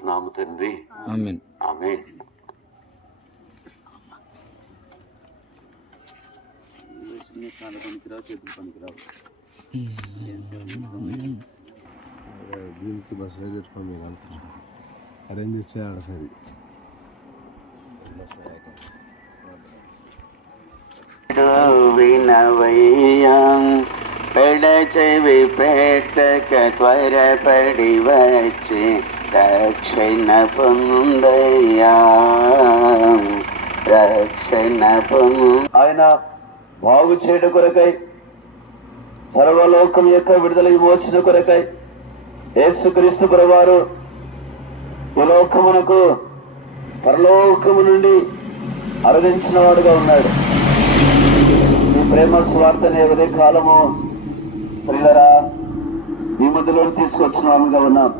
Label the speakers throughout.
Speaker 1: ప్రార్థిస్తున్నాము తండ్రి
Speaker 2: ఆమెన్
Speaker 1: ఆమె
Speaker 3: దీనికి బస్ పెట్టుకోండి మీరు అనుకుంటున్నాను అరేంజ్ చేస్తే ఆడ సరి
Speaker 1: వినవయ్యం పెడచెవి పెట్టక త్వరపడి వచ్చి రక్షణ పొందయ్యా రక్షణ ఆయన బాగు చేయట కొరకై సర్వలోకం యొక్క విడుదల విమోచన కొరకై యేసుక్రీస్తు ప్రభువారు లోకమునకు పరలోకము నుండి అరదించిన వాడుగా ఉన్నాడు. ఈ ప్రేమ స్వార్థని ఎవరి కాలము ప్రియులరా మీ మధ్యలో తీసుకొచ్చిన వాళ్ళుగా ఉన్నాం.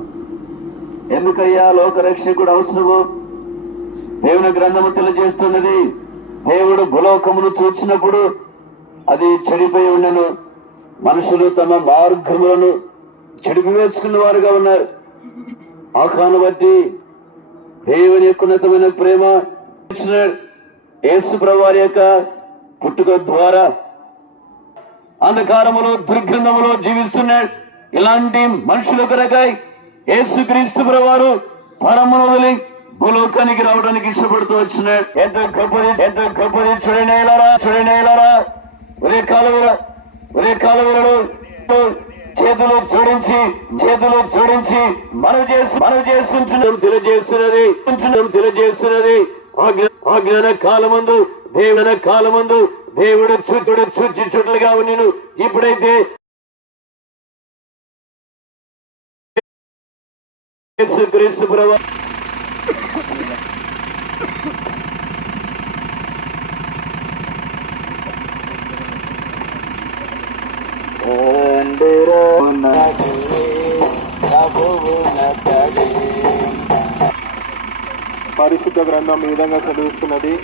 Speaker 1: ఎందుకయ్యా లోక రక్షకుడు అవసరము దేవుని గ్రంథము తెలియజేస్తున్నది దేవుడు భూలోకమును చూచినప్పుడు అది చెడిపోయి ఉండను మనుషులు తమ మార్గములను చెడిపివేసుకున్న వారుగా ఉన్నారు. ఆకాను బట్టి దేవుని యొక్క ఉన్నతమైన ప్రేమ యేసు ప్రభువారి యొక్క పుట్టుక ద్వారా అంధకారములో దుర్గంధములో జీవిస్తున్నాడు ఇలాంటి మనుషులు కొరకై యేసుక్రీస్తు ప్రభువారు పరమును వదిలి భూలోకానికి రావడానికి ఇష్టపడుతూ వచ్చిన ఎంత గొప్పది ఎంత గొప్పది చూడండి ఎలారా చూడండి కాలువల ఉదయ కాలువలలో చేతులు జోడించి చేతులు జోడించి మనం చేస్తూ మనం చేస్తున్నాం తెలియజేస్తున్నది ఉంటున్నాం తెలియజేస్తున్నది. ఆజ్ఞ- ఆజ్ఞాన కాలమందు దేవుడన కాలమందు దేవుడు చుట్టుడు చుచ్చి చుట్లుగా నేను ఇప్పుడైతే క్రీస్తు ప్రభు.
Speaker 4: పరిశుద్ధ గ్రంథం ఈ విధంగా చదివిస్తున్నది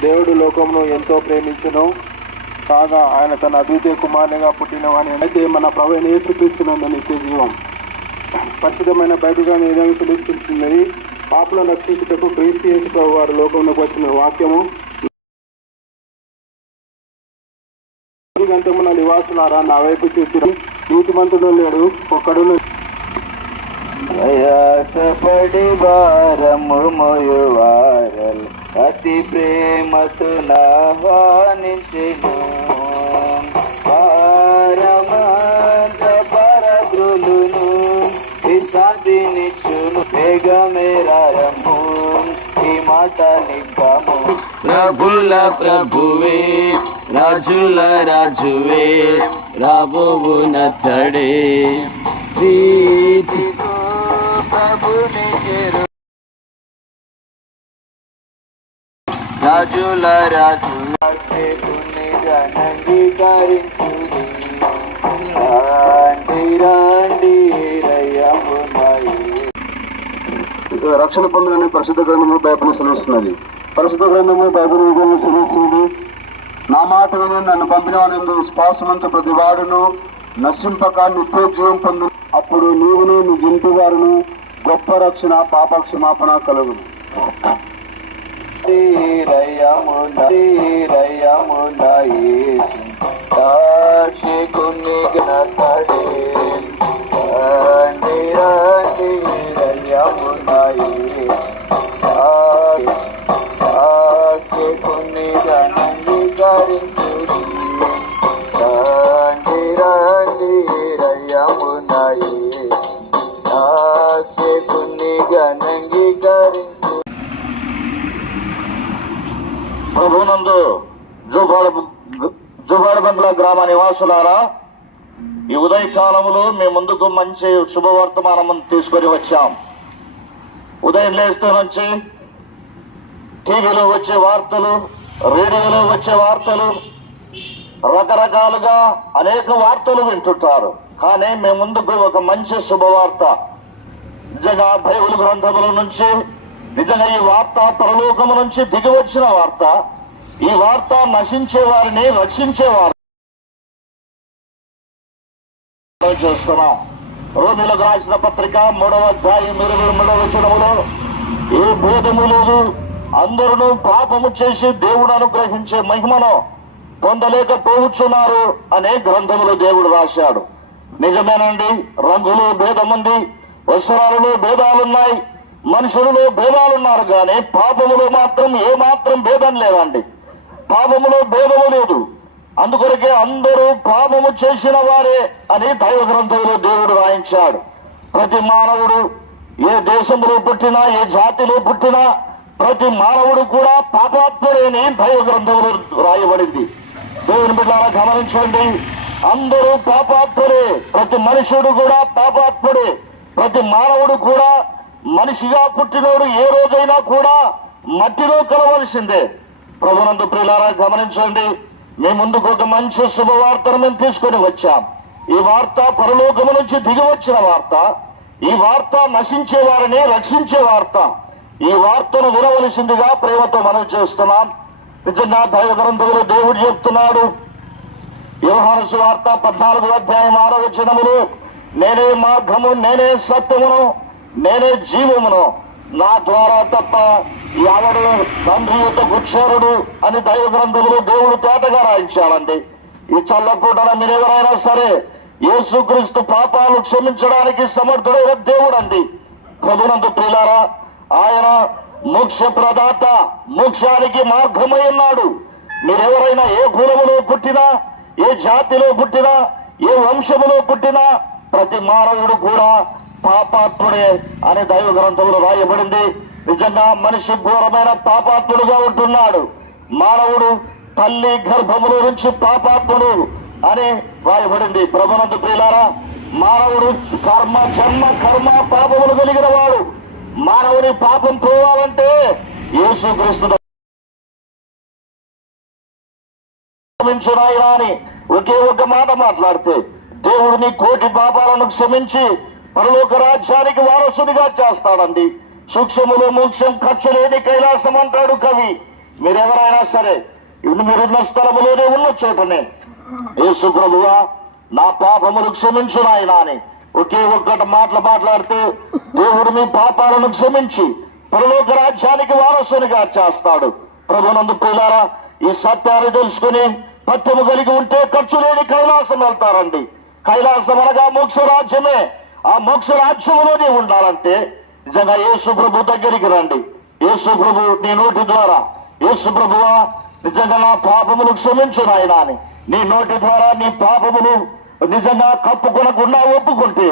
Speaker 4: దేవుడు లోకమును ఎంతో ప్రేమించను. కాగా ఆయన తన అద్వితీయ కుమారునిగా పుట్టినవాని అయితే మన ప్రభు యేసుక్రీస్తునందు నిత్య జీవం. పరిశుద్ధమైన బైబిల్ గ్రంథం ఈ విధంగా చదివిస్తున్నది పాపులను రక్షించుటకు క్రీస్తు యేసు వారు లోకంలోకి వచ్చిన వాక్యము. గంతమున నివాసులారా నా వైపు చూసి నీతిమంతుడు లేడు ఒక్కడు
Speaker 1: ప్రయాసపడి భారము మోయువారల్. అతి ప్రేమతో నాహ్వానించెను విశాంతినిచ్చును ఈ మాట ప్రభుల ప్రభువే రాజుల రాజువే రాబోవునతడే ప్రభుని చేరు. రాజుల రాజు దేవుని
Speaker 4: రక్షణ పొందాలని పరిశుద్ధ గ్రంథము బైబిల్ సెలవుస్తున్నది పరిశుద్ధ గ్రంథము బైబిల్ విధంగా సెలవుస్తుంది నా మాటలను నన్ను పంపిన వాడు విశ్వాసమంత ప్రతి వాడును నశింపక నిత్యోద్యోగం పొందు అప్పుడు నీవును నీ ఇంటి వారును గొప్ప రక్షణ పాప క్షమాపణ కలుగును
Speaker 1: రయ్యమునాయి సాక్షి కొన్ని నివాసులారా ఈ ఉదయ కాలంలో మీ ముందుకు మంచి శుభవర్తమానం తీసుకొని వచ్చాం. ఉదయం లేస్తే నుంచి టీవీలో వచ్చే వార్తలు రేడియోలో వచ్చే వార్తలు రకరకాలుగా అనేక వార్తలు వింటుంటారు. కానీ మేము ముందుకు ఒక మంచి శుభవార్త. నిజంగా బైబుల్ గ్రంథముల నుంచి నిజంగా ఈ వార్త పరలోకము నుంచి దిగి వచ్చిన వార్త. ఈ వార్త నశించే వారిని రక్షించేవారు. చూస్తున్నాం.
Speaker 5: రోమిలకు రాసిన పత్రిక మూడవ అధ్యాయం ఇరవై మూడవ వచనములో ఏ భేదము లేదు అందరూ పాపము చేసి దేవుడు అనుగ్రహించే మహిమను పొందలేకపోవచ్చున్నారు అనే గ్రంథములో దేవుడు రాశాడు. నిజమేనండి రంగులు భేదముంది వస్త్రాలలో భేదాలున్నాయి మనుషులలో భేదాలున్నారు కానీ పాపములో మాత్రం ఏ మాత్రం భేదం లేదండి. పాపములో భేదము లేదు. అందుకొరకే అందరూ పాపము చేసిన వారే అని దైవ గ్రంథంలో దేవుడు రాయించాడు. ప్రతి మానవుడు ఏ దేశంలో పుట్టినా ఏ జాతిలో పుట్టినా ప్రతి మానవుడు కూడా పాపాత్ముడేని దైవ గ్రంథంలో రాయబడింది. దేవుని బిడ్డారా గమనించండి. అందరూ పాపాత్ముడే ప్రతి మనుషుడు కూడా పాపాత్ముడే. ప్రతి మానవుడు కూడా మనిషిగా పుట్టినోడు ఏ రోజైనా కూడా మట్టిలో కలవలసిందే. ప్రభునందు ప్రియులారా గమనించండి. మీ ముందుకు ఒక మంచి శుభవార్తను మేము తీసుకొని వచ్చాం. ఈ వార్త పరలోకము నుంచి దిగి వచ్చిన వార్త. ఈ వార్త నశించే వారిని రక్షించే వార్త. ఈ వార్తను వినవలసిందిగా ప్రేమతో మనం చేస్తున్నాం. నిజంగా దైవ గ్రంథంలో దేవుడు చెప్తున్నాడు. వ్యవహార వార్త పద్నాలుగు అధ్యాయం ఆరో నేనే మార్గము నేనే సత్యమును నేనే జీవమును. నా ద్వారా తప్ప ఎవడు తండ్రి యొక్క గుక్షరుడు అని దైవ గ్రంథములు దేవుడు తేటగా రాయించాడండి. ఈ చల్లకూటన మీరెవరైనా సరే యేసుక్రీస్తు పాపాలు క్షమించడానికి సమర్థుడైన దేవుడు అండి ప్రభునందు ప్రియులారా ఆయన మోక్ష ప్రదాత మోక్షానికి మార్గమై ఉన్నాడు. మీరెవరైనా ఏ కులములో పుట్టినా ఏ జాతిలో పుట్టినా ఏ వంశములో పుట్టినా ప్రతి మానవుడు కూడా పాపాత్ముడే అనే దైవ గ్రంథంలో రాయబడింది. నిజంగా మనిషి ఘోరమైన పాపాత్ముడుగా ఉంటున్నాడు. మానవుడు తల్లి గర్భములు నుంచి పాపాత్ముడు అని రాయబడింది. ప్రభునందు ప్రియులారా మానవుడు కర్మ జన్మ కర్మ పాపములు కలిగిన వాడు. మానవుని పాపం పోవాలంటే యేసుక్రీస్తు క్షమించునాయనా అని ఒకే ఒక మాట మాట్లాడితే దేవుడు నీ కోటి పాపాలను క్షమించి పరలోక రాజ్యానికి వారసునిగా చేస్తాడండి. సూక్ష్మలో మోక్షం ఖర్చు లేని కైలాసం అంటాడు కవి. మీరెవరైనా సరే ఇప్పుడు మీరున్న స్థలములోనే ఉన్న చోటనే. యేసు ప్రభువా నా పాపములు క్షమించు నాయన అని. ఒకే ఒక్కటి మాటలు మాట్లాడితే దేవుడు మీ పాపాలను క్షమించి పరలోక రాజ్యానికి వారసునిగా చేస్తాడు. ప్రభునందు పిల్లారా ఈ సత్యాన్ని తెలుసుకుని పట్టము కలిగి ఉంటే ఖర్చు లేని కైలాసం వెళ్తారండి. కైలాసం అనగా మోక్ష రాజ్యమే. ఆ మోక్ష రాజ్యములోనే ఉండాలంటే నిజంగా యేసు ప్రభు దగ్గరికి రండి. యేసు ప్రభు నీ నోటి ద్వారా. యేసు ప్రభువా నిజంగా నా పాపములు క్షమించు నాయనా అని. నీ నోటి ద్వారా నీ పాపములు నిజంగా కప్పుకొనకుండా ఒప్పుకుంటే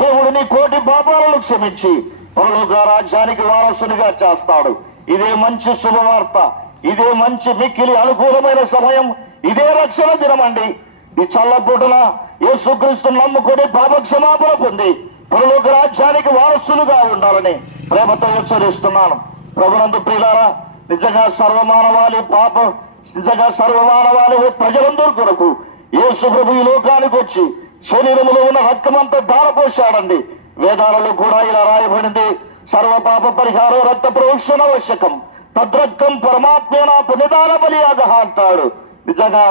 Speaker 5: దేవుడు నీ కోటి పాపాలను క్షమించి పరలోక రాజ్యానికి వారసునిగా చేస్తాడు. ఇదే మంచి శుభవార్త. ఇదే మంచి మిక్కిలి అనుకూలమైన సమయం. ఇదే రక్షణ దినమండి. ఈ చల్లపూటన యేసుక్రీస్తు నమ్ముకుని పాపక్షమాపణ పొంది పరలోక రాజ్యానికి వారసులుగా ఉండాలని ప్రేమతో హెచ్చరిస్తున్నాను. ప్రభునందు ప్రియులారా నిజంగా సర్వమానవాళి పాప నిజంగా సర్వమానవాళి ప్రజలందరి కొరకు యేసు ప్రభు ఈ లోకానికి వచ్చి శరీరములో ఉన్న రక్తమంతా దారపోశాడండి వేదాలలో కూడా ఇలా రాయబడింది. సర్వ పాప పరిహారం రక్త ప్రోక్షణ ఆవశ్యకం. తద్రక్తం పరమాత్మేన పునిదాన బలియాగ అంటాడు. నిజంగా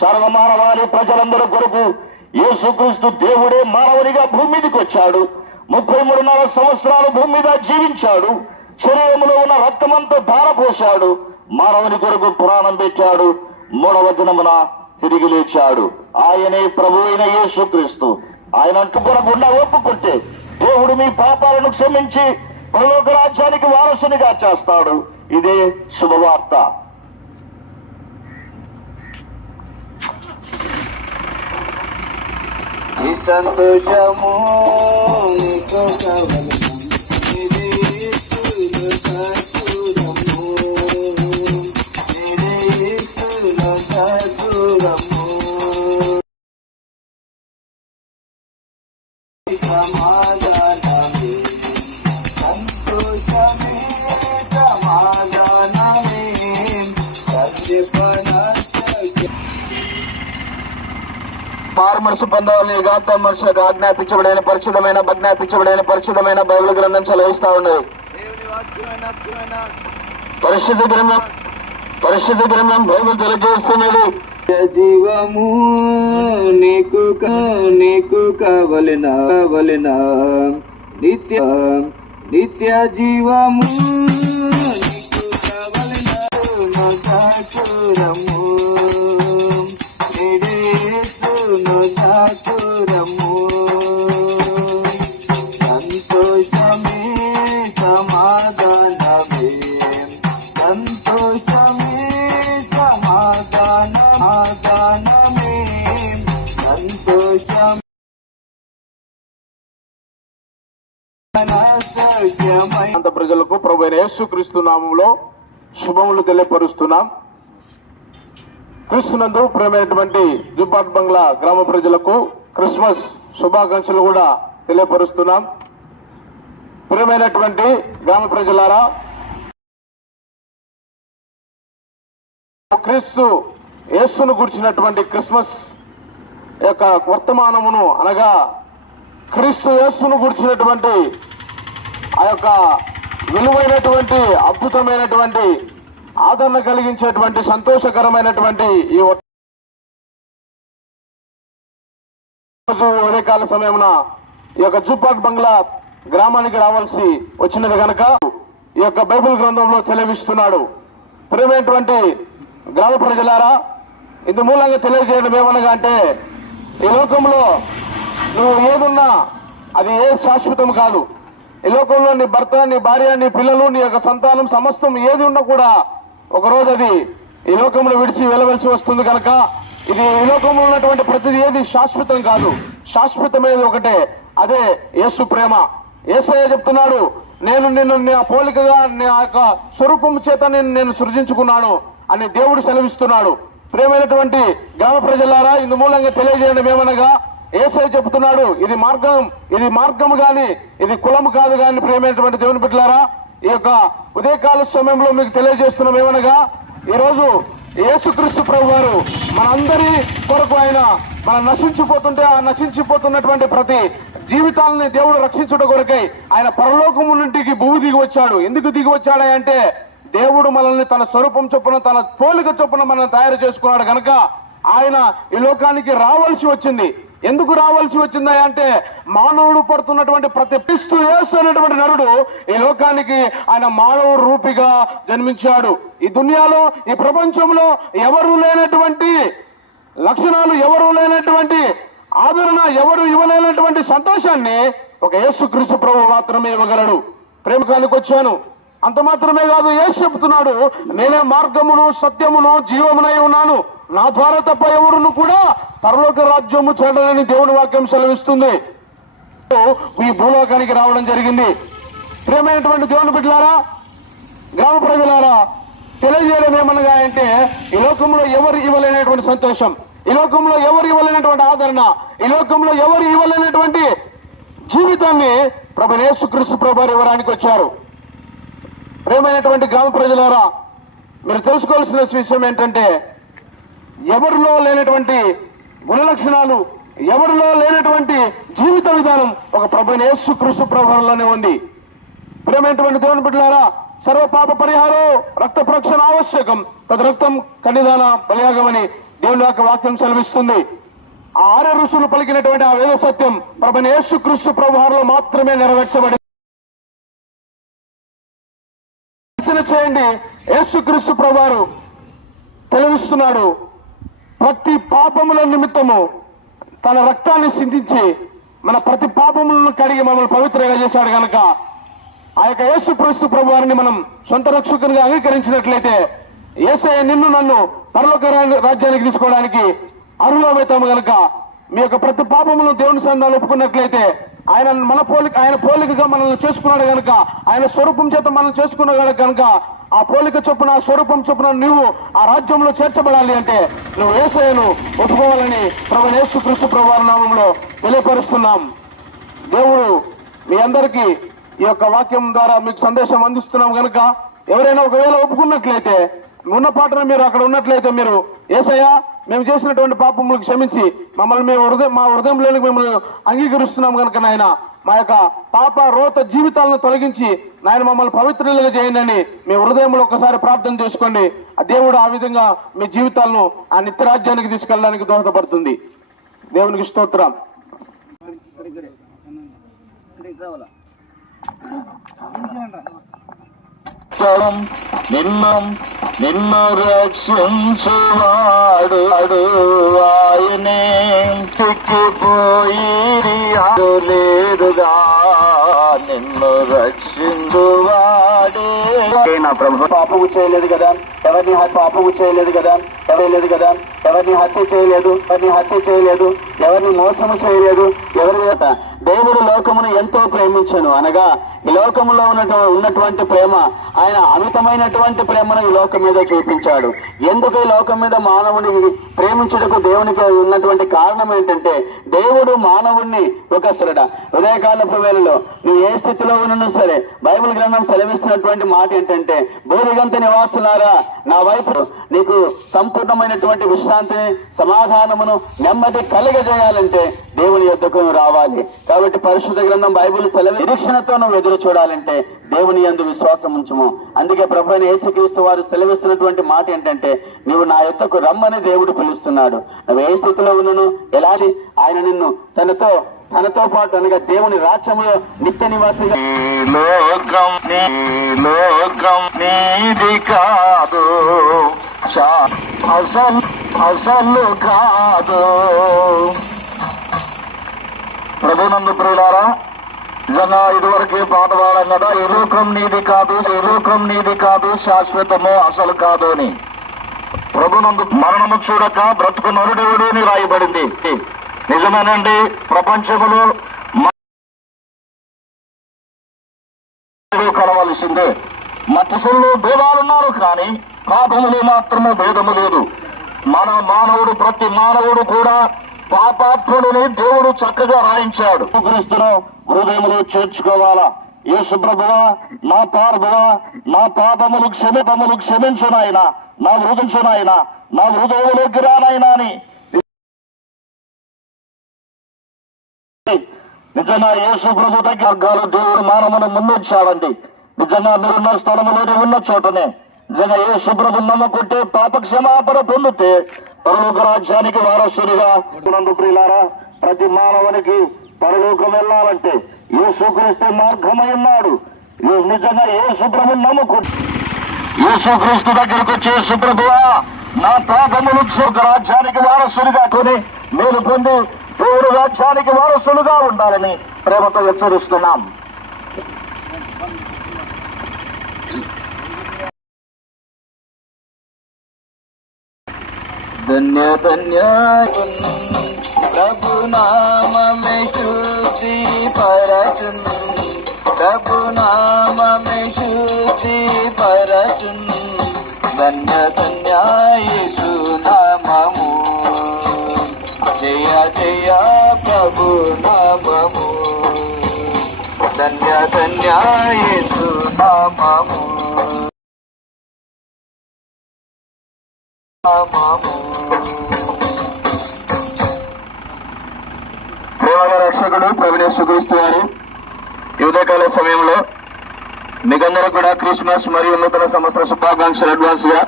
Speaker 5: సర్వమానవాళి ప్రజలందరి కొరకు యేసుక్రీస్తు దేవుడే మానవునిగా భూమి మీదకి వచ్చాడు. ముప్పై మూడున్నర సంవత్సరాలు భూమి మీద జీవించాడు. శరీరంలో ఉన్న రక్తమంతా ధారపోశాడు. మానవుని కొరకు పురాణం పెట్టాడు. మూడవ దినమున తిరిగి లేచాడు. ఆయనే ప్రభు అయిన యేసుక్రీస్తు. ఆయన అంటుకొనకుండా ఒప్పుకుంటే దేవుడు మీ పాపాలను క్షమించి పరలోక రాజ్యానికి వారసునిగా చేస్తాడు. ఇదే శుభవార్త
Speaker 1: ఈ సంతోషము నీకు కవలం ఇది యేసులో కర్పూరము.
Speaker 5: మారు మనసు పొందాలని గాంత మనుషులకు ఆజ్ఞాపించబడిన పరిశుద్ధమైన ఆజ్ఞాపించబడిన పరిశుద్ధమైన బైబిల్ గ్రంథం చదివిస్తా ఉన్నది. పరిశుద్ధ గ్రంథం పరిశుద్ధ గ్రంథం బైబిల్ తెలియజేస్తున్నది.
Speaker 1: జీవము నీకు క- నీకు కావలిన కావలిన? నిత్య నిత్య జీవము నీకు కావలిన? సాచురము నిరేసును సంతోషమే సమాధానమే. సంతోషమే సమాధాన సమాధానమే సంతోషం
Speaker 6: ప్రజలకు ప్రభు అయిన యేసుక్రీస్తు నామంలో శుభములు తెలియపరుస్తున్నాం. క్రీస్తునందు ప్రేమైనటువంటి జుబాట్ బంగ్లా గ్రామ ప్రజలకు క్రిస్మస్ శుభాకాంక్షలు కూడా తెలియపరుస్తున్నాం. ప్రియమైనటువంటి గ్రామ ప్రజలారా క్రీస్తు యేసును గుర్చినటువంటి క్రిస్మస్ యొక్క వర్తమానమును అనగా క్రీస్తు యేసును గుర్చినటువంటి ఆ యొక్క విలువైనటువంటి అద్భుతమైనటువంటి ఆదరణ కలిగించేటువంటి సంతోషకరమైనటువంటి ఈ రోజు ఉదయకాల సమయమున ఈ యొక్క జూపాక్ బంగ్లా గ్రామానికి రావాల్సి వచ్చినది కనుక ఈ యొక్క బైబిల్ గ్రంథంలో తెలియవిస్తున్నాడు. ప్రియమైనటువంటి గ్రామ ప్రజలారా ఇందు మూలంగా తెలియజేయడం ఏమనగా అంటే ఈ లోకంలో నువ్వు ఏదున్నా అది ఏ శాశ్వతం కాదు. ఈ లోకంలో నీ భర్త నీ భార్య నీ పిల్లలు నీ యొక్క సంతానం సమస్తం ఏది ఉన్నా కూడా ఒక రోజు అది ఈ లోకంలో విడిచి వెళ్ళవలసి వస్తుంది కనుక ఇది ఈ లోకంలో ఉన్నటువంటి ప్రతిది ఏది? శాశ్వతం కాదు. శాశ్వతమైనది ఒకటే. అదే యేసు ప్రేమ. ఏసయ్య చెప్తున్నాడు నేను నిన్ను నా పోలికగా నా యొక్క స్వరూపం చేత నేను నేను సృజించుకున్నాను అని దేవుడు సెలవిస్తున్నాడు. ప్రేమైనటువంటి గ్రామ ప్రజలారా ఇందు మూలంగా తెలియజేయడం ఏమనగా ఏసై చెప్తున్నాడు ఇది మార్గం ఇది మార్గం గాని ఇది కులం కాదు గాని ప్రేమైనటువంటి దేవుని బిడ్డలారా ఈ యొక్క ఉదయకాల సమయంలో మీకు తెలియజేస్తున్నాం ఏమనగా ఈరోజు యేసుక్రీస్తు ప్రభు వారు మనందరి కొరకు ఆయన మనం నశించిపోతుంటే ఆ నశించిపోతున్నటువంటి ప్రతి జీవితాలని దేవుడు రక్షించుట కొరకై ఆయన పరలోకము నుండికి భూమి దిగి వచ్చాడు. ఎందుకు దిగి వచ్చాడు అంటే దేవుడు మనల్ని తన స్వరూపం చొప్పున తన పోలిక చొప్పున మనల్ని తయారు చేసుకున్నాడు కనుక ఆయన ఈ లోకానికి రావాల్సి వచ్చింది. ఎందుకు రావాల్సి వచ్చిందా అంటే మానవుడు పడుతున్నటువంటి ప్రతి పిస్తు యేసు అనేటువంటి నరుడు ఈ లోకానికి ఆయన మానవ రూపిగా జన్మించాడు. ఈ దునియాలో ఈ ప్రపంచంలో ఎవరు లేనటువంటి లక్షణాలు ఎవరు లేనటువంటి ఆదరణ ఎవరు ఇవ్వలేనటువంటి సంతోషాన్ని ఒక యేసుక్రీస్తు ప్రభు మాత్రమే ఇవ్వగలడు. ప్రేమకానికి వచ్చాను. అంత మాత్రమే కాదు యేసు చెబుతున్నాడు నేనే మార్గమును సత్యమును జీవమునై ఉన్నాను. నా ద్వారా తప్ప ఎవరును కూడా పరలోక రాజ్యము చేరడని దేవుని వాక్యం సెలవిస్తుంది. ఈ భూలోకానికి రావడం జరిగింది. ప్రేమైనటువంటి దేవుని బిడ్డలారా గ్రామ ప్రజలారా తెలియజేయడం ఏమనగా అంటే ఈ లోకంలో ఎవరు ఇవ్వలేనటువంటి సంతోషం ఈ లోకంలో ఎవరు ఇవ్వలేనటువంటి ఆదరణ ఈ లోకంలో ఎవరు ఇవ్వలేనటువంటి జీవితాన్ని ప్రభు యేసుక్రీస్తు ప్రభు ఇవ్వడానికి వచ్చారు. ప్రేమైనటువంటి గ్రామ ప్రజలారా మీరు తెలుసుకోవాల్సిన విషయం ఏంటంటే ఎవరిలో లేనటువంటి గుణలక్షణాలు ఎవరిలో లేనటువంటి జీవిత విధానం ఒక ప్రభు యేసుక్రీస్తు ప్రభులోనే ఉంది. ప్రేమైనటువంటి దేవుని బిడ్డలారా సర్వ పాప పరిహారం రక్త ప్రోక్షణ ఆవశ్యకం తదు రక్తం కన్నిదాన బలియాగమని దేవుని యొక్క వాక్యం సెలవిస్తుంది. ఆర ఆర్య ఋషులు పలికినటువంటి ఆ వేద సత్యం ప్రభు యేసుక్రీస్తు ప్రభువారిలో మాత్రమే నెరవేర్చబడి చేయండి. చేయండి యేసుక్రీస్తు ప్రభువారు తెలివిస్తున్నాడు ప్రతి పాపముల నిమిత్తము తన రక్తాన్ని సింధించి మన ప్రతి పాపములను కడిగి మమ్మల్ని పవిత్రంగా చేశాడు గనక. ఆ యొక్క యేసు క్రీస్తు ప్రభు వారిని మనం సొంత రక్షకునిగా అంగీకరించినట్లయితే ఏసఐ నిన్ను నన్ను పరలోక రా- రాజ్యానికి తీసుకోవడానికి అర్హులమవుతాము గనక. మీ యొక్క ప్రతి పాపములను దేవుని సందాలు ఒప్పుకున్నట్లయితే ఆయన మన పోలిక ఆయన పోలికగా మనల్ని చేసుకున్నాడు కనుక ఆయన స్వరూపం చేత మనం చేసుకున్నాడు కనుక ఆ పోలిక చొప్పున ఆ స్వరూపం చొప్పున నువ్వు ఆ రాజ్యంలో చేర్చబడాలి అంటే నువ్వు ఏసయ్యను ఒప్పుకోవాలని ప్రభు యేసు క్రీస్తు ప్రభు నామంలో తెలియపరుస్తున్నాం. దేవుడు మీ అందరికీ ఈ యొక్క వాక్యం ద్వారా మీకు సందేశం అందిస్తున్నాం కనుక ఎవరైనా ఒకవేళ ఒప్పుకున్నట్లయితే ఉన్న పాటను మీరు అక్కడ ఉన్నట్లయితే మీరు ఏసయ్యా మేము చేసినటువంటి పాపములకు క్షమించి మమ్మల్ని మేము హృదయం మా హృదయంలోనికి మిమ్మల్ని అంగీకరిస్తున్నాం కనుక నాయన
Speaker 7: మా యొక్క పాప రోత జీవితాలను తొలగించి నాయన మమ్మల్ని పవిత్రులుగా చేయండి మీ హృదయంలో ఒకసారి ప్రార్థన చేసుకోండి ఆ దేవుడు ఆ విధంగా మీ జీవితాలను ఆ నిత్యరాజ్యానికి తీసుకెళ్ళడానికి దోహదపడుతుంది దేవునికి స్తోత్రం
Speaker 5: రక్షం నిన్ను నిన్ను రక్షించువాడు అడు. ఆయనే చిక్కిపోయి లేదుగా. నిన్ను రక్షించువాడే నా ప్రభు
Speaker 7: పాపము చేయలేదు కదా? ఎవరిని హత్య పాపము చేయలేదు కదా? ఎవరలేదు కదా? ఎవరిని హత్య చేయలేదు? ఎవరిని హత్య చేయలేదు? ఎవరిని మోసము చేయలేదు? ఎవరి దేవుడు లోకమును ఎంతో ప్రేమించను అనగా ఈ లోకంలో ఉన్నటువంటి ప్రేమ ఆయన అమితమైనటువంటి ప్రేమను ఈ లోకం మీద చూపించాడు. ఎందుకు ఈ లోకం మీద మానవుని ప్రేమించుటకు దేవునికి ఉన్నటువంటి కారణం ఏంటంటే దేవుడు మానవుణ్ణి ఒక సరడ. ఉదయకాలపు వేళలో నువ్వు ఏ స్థితిలో ఉన్నను సరే బైబిల్ గ్రంథం సెలవిస్తున్నటువంటి మాట ఏంటంటే భూరిగంత నివాసులారా నా వైపు నీకు సంపూర్ణమైనటువంటి విశ్రాంతిని సమాధానమును నెమ్మది కలిగజేయాలంటే దేవుని యొద్దకు రావాలి. కాబట్టి పరిశుద్ధ గ్రంథం బైబిల్ సెలవు నిరీక్షణతో నువ్వు ఎదురు చూడాలంటే దేవుని యందు విశ్వాసం ఉంచము. అందుకే ప్రభు అయిన యేసుక్రీస్తు వారు సెలవిస్తున్నటువంటి మాట ఏంటంటే నీవు నా యొక్కకు రమ్మని దేవుడు పిలుస్తున్నాడు. నువ్వు ఏ స్థితిలో ఉన్నను? ఎలా ఆయన నిన్ను తనతో తనతో పాటు అనగా దేవుని రాజ్యంలో నిత్య నివాసిగా
Speaker 5: లోకం లోకం నీది కాదు. అసలు అసలు కాదు. ప్రభునందు ప్రియులారా నిజంగా ఇదివరకే పాట పాడాం కదా ఈ లోకం నీది కాదు ఈ లోకం నీది కాదు శాశ్వతము అసలు కాదు అని. ప్రభునందు మరణము చూడక బ్రతుకు నరుడేవుడు అని రాయబడింది. నిజమేనండి ప్రపంచములో కలవలసిందే. మనుషుల్లో భేదాలున్నారు కానీ పాపములు మాత్రమే భేదము లేదు. మన మానవుడు ప్రతి మానవుడు కూడా పాపాత్ముడిని దేవుడు చక్కగా రాయించాడు. క్రీస్తును హృదయములో చేర్చుకోవాలా? యేసు ప్రభువా నా పాపమువా నా పాపములు క్షమిపములు క్షమించు నాయన నా వృధించునాయన నా హృదయములోకి రానాయనా అని. నిజంగా యేసు ప్రభు దగ్గర మార్గాలు దేవుడు మానవును ముందుంచాడండి నిజంగా మీరున్న స్థలంలోనే ఉన్న చోటనే. నిజంగా యేసు ప్రభు నమ్ముకుంటే పాప క్షమాపణ పొందితే పరలోక రాజ్యానికి వారసుడిగా నందు ప్రియులారా ప్రతి మానవునికి పరలోకం వెళ్ళాలంటే యేసుక్రీస్తు మార్గమై ఉన్నాడు. నిజంగా ఏ ప్రభు నమ్ముకుంటే ఏసుక్రీస్తు దగ్గరకు వచ్చే యేసు నా పాపములు రాజ్యానికి వారసుడిగా కొని నేను పొంది దేవుడు రాజ్యానికి వారసులుగా ఉండాలని ప్రేమతో హెచ్చరిస్తున్నాం.
Speaker 1: ధన్య ధన్య ప్రభు నామే శుద్ధి పరచున్ ప్రభు నామే శుద్ధి పరచున్.
Speaker 5: యేసుక్రీస్తు వారు యువతకాల సమయంలో మీకందరూ కూడా క్రిస్మస్ మరియు నూతన సంవత్సర శుభాకాంక్షలు అడ్వాన్స్గా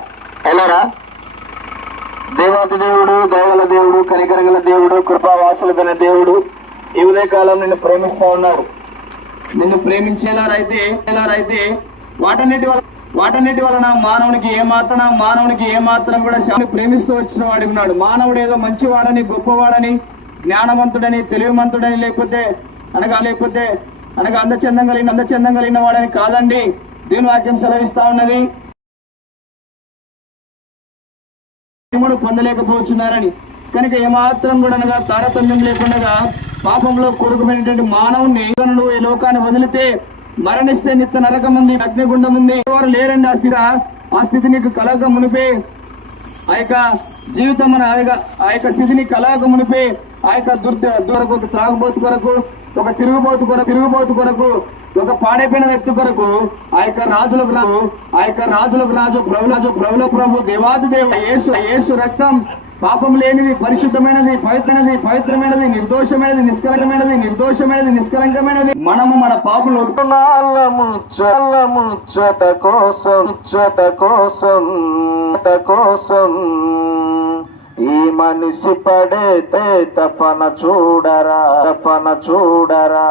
Speaker 5: వెళ్ళారా?
Speaker 7: దేవాది దేవుడు దయగల దేవుడు కనికరగల దేవుడు కృపావాసులైన దేవుడు ఈ ఉదయకాలం నిన్ను ప్రేమిస్తూ ఉన్నాడు. నిన్ను ప్రేమించేలారైతే ఎలారైతే వాటన్నిటి వల్ల వాటన్నిటి వలన మానవునికి ఏమాత్రం మానవునికి ఏమాత్రం కూడా శాంతి ప్రేమిస్తూ వచ్చిన వాడు ఉన్నాడు. మానవుడు ఏదో మంచివాడని గొప్పవాడని జ్ఞానవంతుడని తెలివిమంతుడని లేకపోతే అనగా లేకపోతే అనగా అందచందం కలిగిన అందచందం కలిగిన వాడని కాదండి. దీని వాక్యం సెలవిస్తా ఉన్నది. మహిమను పొందలేకపోతున్నారని కనుక ఏమాత్రం కూడా అనగా తారతమ్యం లేకుండా పాపంలో కొరుకుమైనటువంటి మానవుని నువ్వు ఈ లోకాన్ని వదిలితే మరణిస్తే నిత్య నరకం ఉంది అగ్నిగుండం ఉంది. ఎవరు లేరండి ఆ స్థితి ఆ స్థితి నీకు కలగ మునిపే. ఆ యొక్క జీవితం ఆ యొక్క- స్థితిని కలగ మునిపే. ఆ యొక్క దుర్ద దూరకు త్రాగుబోతు కొరకు ఒక తిరుగుబోతు కొరకు తిరుగుబోతు కొరకు ఒక పాడైపోయిన వ్యక్తి కొరకు ఆ యొక్క రాజులకు రాజు ఆ యొక్క రాజులకు రాజు ప్రభులకు ప్రభుల ప్రభు దేవాది దేవు యేసు యేసు రక్తం
Speaker 8: పాపం లేనిది పరిశుద్ధమైనది పవిత్రమైనది పవిత్రమైనది నిర్దోషమైనది నిష్కలంకమైనది నిర్దోషమైనది నిష్కలంకమైనది. మనము మన పాపలు
Speaker 9: ముచ్చట కోసం ముచ్చట కోసం కోసం. ఈ మనిషి పడేతే తపన చూడరా తపన చూడరా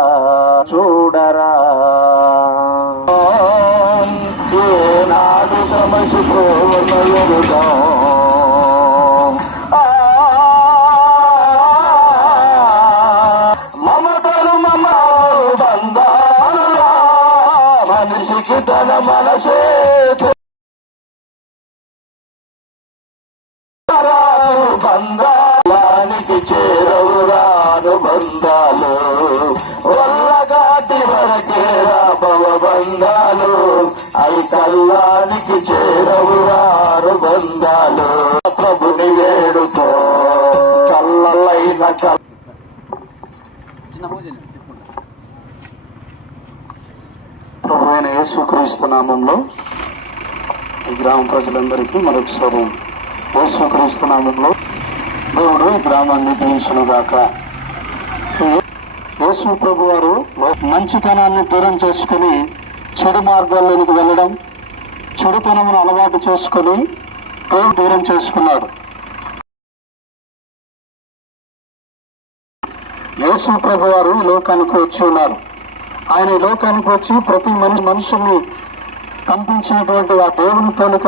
Speaker 9: చూడరా. ఏనాడు సమస్య మమతలు మమ బంధాలు మనిషికి తన మనసు బంధానికి చేరవు రాను బంధాలు. వల్లగాటి వరకే రాబవ బంధాలు. అవి కల్లానికి చేరవు రాను బంధాలు. ప్రభుని వేడుకో. కల్లలైన కల్ ప్రభు అయిన యేసుక్రీస్తు నామంలో ఈ గ్రామ ప్రజలందరికీ మరొకసారి యేసుక్రీస్తు నామంలో దేవుడు ఈ గ్రామాన్ని దీవించునుగాక యేసు ప్రభు వారు మంచితనాన్ని దూరం చేసుకుని చెడు మార్గాల్లోనికి వెళ్ళడం చెడుతనమును అలవాటు చేసుకుని దేవుడు దూరం చేసుకున్నాడు యేసు ప్రభు వారు ఈ లోకానికి వచ్చి ఉన్నారు. ఆయన ఈ లోకానికి వచ్చి ప్రతి మనిషి మనుషుల్ని పంపించినటువంటి ఆ దేవుని తోలుక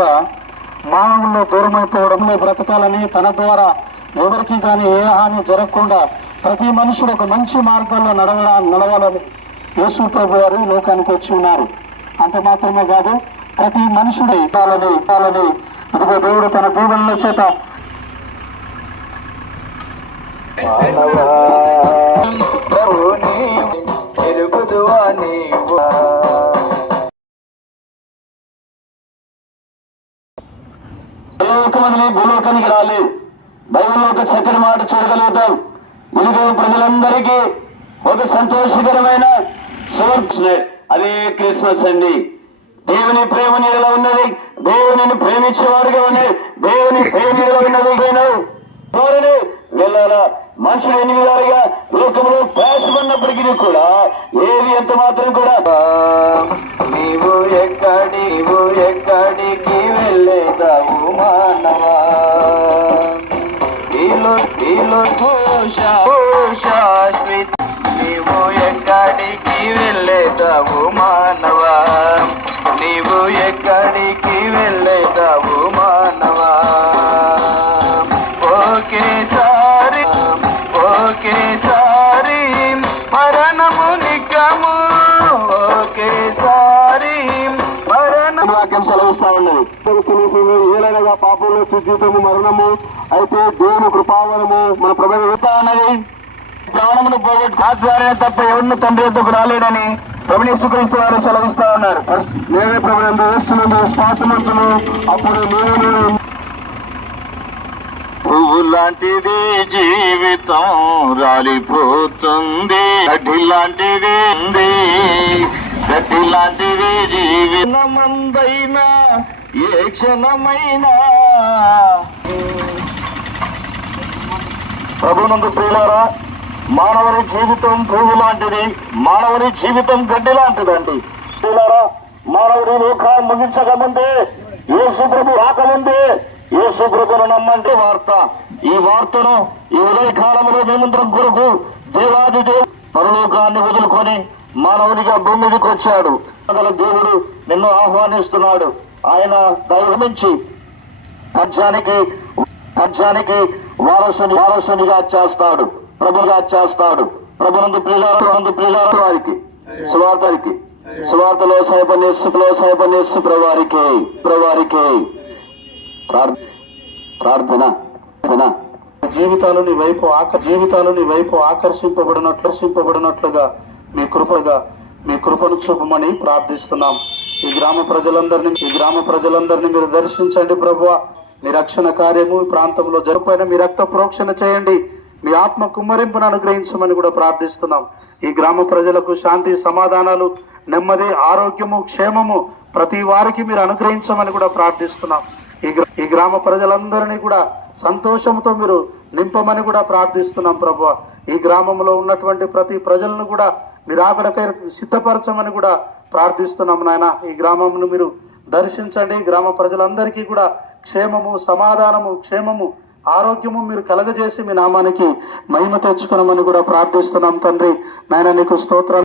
Speaker 9: మానవుల్లో దూరమైపోవడంలో బ్రతకాలని తన ద్వారా ఎవరికి కానీ ఏ హాని జరగకుండా ప్రతి మనుషుడు ఒక మంచి మార్గంలో నడవడా నడవాలని యేసు ప్రభు గారు లోకానికి వచ్చి ఉన్నారు. అంత మాత్రమే కాదు ప్రతి మనుషుడు ఇవ్వాలని ఇవ్వాలని ఇదిగో దేవుడు తన దీవెనల చేత
Speaker 1: ఎరుగుదువా
Speaker 10: భూలోకానికి రాలేదు. బైబిల్లో ఒక చక్కని మాట చూడగలుగుతాం. ఇదిగో ప్రజలందరికీ ఒక సంతోషకరమైన సువర్చనే అదే క్రిస్మస్ అండి. దేవుని ప్రేమ నీడలో ఉన్నది. దేవుని ప్రేమించేవారుగా ఉన్నది దేవుని ప్రేమ నీడలో ఉన్నది. వెళ్ళాలా? మనుషులు ఎన్ని విధాలుగా లోకంలో ప్రయాసపడినప్పటికీ కూడా ఏది ఎంత మాత్రం కూడా
Speaker 1: నీవు ఎక్కడి నీవు ఎక్కడికి వెళ్ళేదావు మానవా? శాశ్వత నీవు ఎక్కడికి వెళ్ళేదావు మానవా? నీవు ఎక్కడికి వెళ్ళేదావు మానవా? ఒకేసారి ఒకేసారి మరణము నిక్కము ఒకేసారి మరణ
Speaker 10: వాక్యం సెలవిస్తా ఉన్నది. ఏలైనగా పాపంలో జీవితము మరణము. అయితే దేవుని కృపావనము మన ప్రభు చెప్తా ఉన్నది. ప్రాణమును పోగొట్టు ఆధ్వర్యం తప్ప ఎవరిని తండ్రి వద్దకు రాలేడని ప్రభుని సుఖిస్తూ వారు సెలవిస్తా ఉన్నారు. నేనే ప్రభు ఎంత వేస్తున్నది శ్వాసమంతులు అప్పుడు నేను
Speaker 5: పువ్వు లాంటిది జీవితం రాలిపోతుంది. గడ్డి లాంటిది ఉంది. గడ్డి లాంటిది జీవితమందైనా ఏ క్షణమైనా ప్రభునందు ప్రియులారా మానవుని జీవితం భూమి లాంటిది మానవుని జీవితం గడ్డి లాంటిదండి ప్రియులారా మానవుడి లోకాన్ని ముగించక ముందే యేసు ప్రభు రాకముందే యేసు ప్రభును నమ్మంటే వార్త ఈ వార్తను ఈ ఉదయ కాలంలో మేమందరం కొరకు దేవాది దేవు పరలోకాన్ని వదులుకొని మానవునిగా భూమి మీదకి వచ్చాడు దేవుడు నిన్ను ఆహ్వానిస్తున్నాడు. ఆయన దైవమించి పద్యానికి అంశానికి వారసుని వారసునిగా చేస్తాడు. ప్రభుగా చేస్తాడు. ప్రభునందు ప్రియులందు ప్రియుల వారికి సువార్తరికి సువార్తలో సైపనేస్సులో సైపనేస్సు ప్రవారికి ప్రవారికి ప్రార్థన ప్రార్థన.
Speaker 9: జీవితాలు వైపు ఆక జీవితాలని వైపు ఆకర్షింపబడినట్లు ఆకర్షింపబడినట్లుగా మీ కృపగా మీ కృపను చూపమని ప్రార్థిస్తున్నాం. ఈ గ్రామ ప్రజలందరినీ ఈ గ్రామ ప్రజలందరినీ మీరు దర్శించండి ప్రభువ. మీ రక్షణ కార్యము ఈ ప్రాంతంలో జరిపోయిన మీ రక్త ప్రోక్షణ చేయండి. మీ ఆత్మ కుమ్మరింపును అనుగ్రహించమని కూడా ప్రార్థిస్తున్నాం. ఈ గ్రామ ప్రజలకు శాంతి సమాధానాలు నెమ్మది ఆరోగ్యము క్షేమము ప్రతి వారికి మీరు అనుగ్రహించమని కూడా ప్రార్థిస్తున్నాం. ఈ ఈ గ్రామ ప్రజలందరినీ కూడా సంతోషంతో మీరు నింపమని కూడా ప్రార్థిస్తున్నాం ప్రభు ఈ గ్రామంలో ఉన్నటువంటి ప్రతి ప్రజలను కూడా మీరు ఆకడకై సిద్ధపరచమని కూడా ప్రార్థిస్తున్నాం నాయన. ఈ గ్రామంను మీరు దర్శించండి. గ్రామ ప్రజలందరికీ కూడా క్షేమము సమాధానము క్షేమము ఆరోగ్యము మీరు కలగజేసి మీ నామానికి మహిమ తెచ్చుకున్నామని కూడా ప్రార్థిస్తున్నాం తండ్రి. నాయన నీకు స్తోత్రాలు.